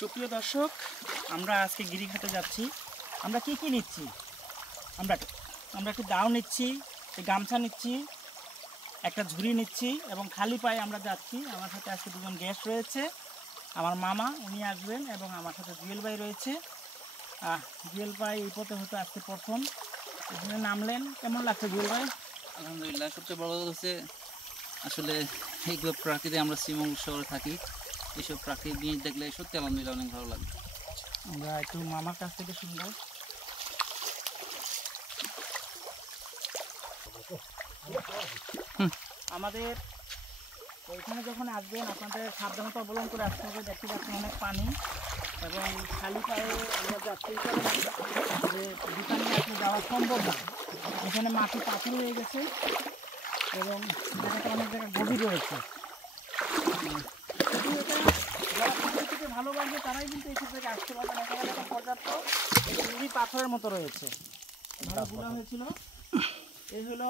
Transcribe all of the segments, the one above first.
সুপ্রিয় দর্শক, আমরা আজকে গিরিঘাটে যাচ্ছি। আমরা কি কি নিচ্ছি? আমরা একটি দাও নিচ্ছি, গামছা নিচ্ছি, একটা ঝুড়ি নিচ্ছি এবং খালি পায়ে আমরা যাচ্ছি। আমার সাথে আজকে দুজন গেস্ট রয়েছে, আমার মামা উনি আসবেন এবং আমার সাথে জুয়েল ভাই রয়েছে। জুয়েল ভাই এই পথে হয়তো আজকে প্রথম এখানে নামলেন। কেমন লাগছে জুয়েল ভাই? আলহামদুলিল্লাহ। সবচেয়ে বড় কথা হচ্ছে আসলে এইগুলো প্রাকৃতিক, আমরা শ্রীমঙ্গল শহরে থাকি, এইসব প্রাকৃতিক জিনিস দেখলে সত্যি আলহামদুলিল্লাহ অনেক ভালো লাগে। আমরা একটু মামার কাছ থেকে শুনবো। আমাদের ওইখানে যখন আসবেন আপনাদের সাবধানতা অবলম্বন করে আসতে হবে। দেখতে পাচ্ছেন অনেক পানি এবং খালি পায়ে আমরা যাচ্ছি, যে দোকানে আসলে যাওয়া সম্ভব না। এখানে মাটি পাথর হয়ে গেছে এবং জায়গাটা অনেক জায়গায় গভীর রয়েছে। কিন্তু এটা যারা প্রকৃতিকে ভালোবাসবে তারাই কিন্তু এইসব জায়গায় আসতে পারবে না। এখানে দেখো পর্যাপ্ত এই পাথরের মতো রয়েছে, ভালো গুলা হয়েছিল। এই হলো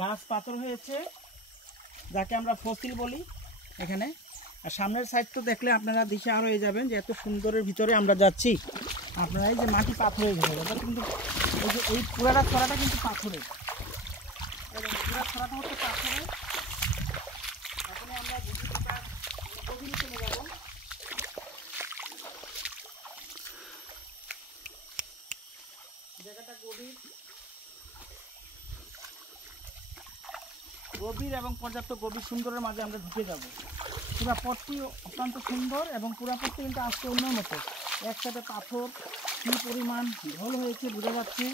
গাছ পাথর হয়েছে, যাকে আমরা ফসিল বলি এখানে। আর সামনের সাইড তো দেখলে আপনারা দিশা আরও হয়ে যাবেন যে এত সুন্দরের ভিতরে আমরা যাচ্ছি। আপনারা এই যে মাটি পাথর হয়ে যাবে, এটা কিন্তু এই যে এই পুরাটা ছড়াটা কিন্তু পাথরের, এবং পুরা ছড়াটা হচ্ছে পাথরের। এখন আমরা গভীরে চলে যাব। জায়গাটা গভীর এবং পর্যাপ্ত গভীর সুন্দরের মাঝে আমরা ঢুকে যাব। পুরা পথটি অত্যন্ত সুন্দর এবং পুরা পথটি কিন্তু আজকে অন্য মতো। একসাথে পাথর কী পরিমাণ ঢল হয়েছে বোঝা যাচ্ছে,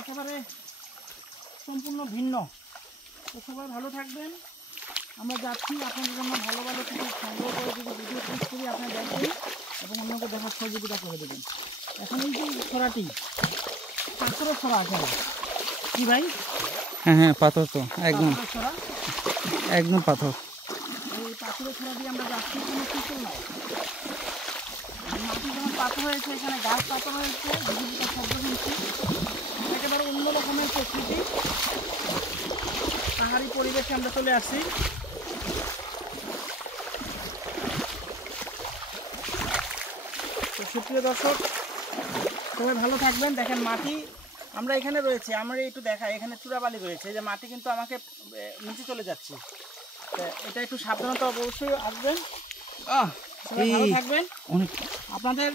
একেবারে সম্পূর্ণ ভিন্ন। তো সবাই ভালো থাকবেন। আমরা যাচ্ছি আপনাদের জন্য ভালো ভালো কিছু সংগ্রহ করে যদি ভিডিও ক্লিক করি আপনারা দেখবেন এবং অন্যকে দেখার সহযোগিতা করে দেবেন। এখন এই যে ছড়াটি পাথরের ছড়া আছে কি ভাই? হ্যাঁ, পাথর তো একদম ছড়া, একদম পাথর। এই পাথরের ছড়া দিয়ে আমরা যাচ্ছি, কোনো কিছু নাই। মাটি যেমন পাথর হয়েছে, এখানে গাছ পাথর হয়েছে, বিভিন্ন শব্দ শুনছি। একেবারে অন্য রকমের প্রকৃতি, পাহাড়ি পরিবেশে আমরা চলে আসছি। তো সুপ্রিয় দর্শক, সবাই ভালো থাকবেন। দেখেন মাটি আমরা এখানে রয়েছে, আমরা একটু দেখাই, এখানে চূড়াবালি রয়েছে, যে মাটি কিন্তু আমাকে নিচে চলে যাচ্ছে। এটা একটু সাবধানতা অবশ্যই আসবেন। সবাই ভালো থাকবেন। আপনাদের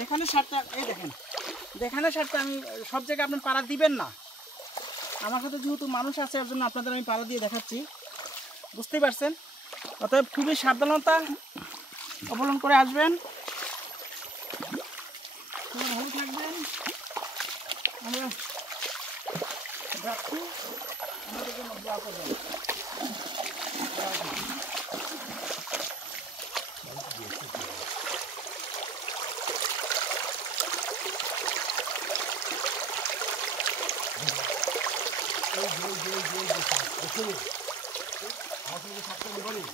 দেখানোর স্বার্থে এই দেখেন, দেখানোর স্বার্থে আমি সব জায়গায় আপনার পাড়া দিবেন না। আমার সাথে যেহেতু মানুষ আছে এর জন্য আপনাদের আমি পাড়া দিয়ে দেখাচ্ছি, বুঝতেই পারছেন। অতএব খুবই সাবধানতা অবলম্বন করে আসবেন। সবাই ভালো থাকবেন। আমরা যাচ্ছি, আমাদের জন্য দোয়া করবেন। এই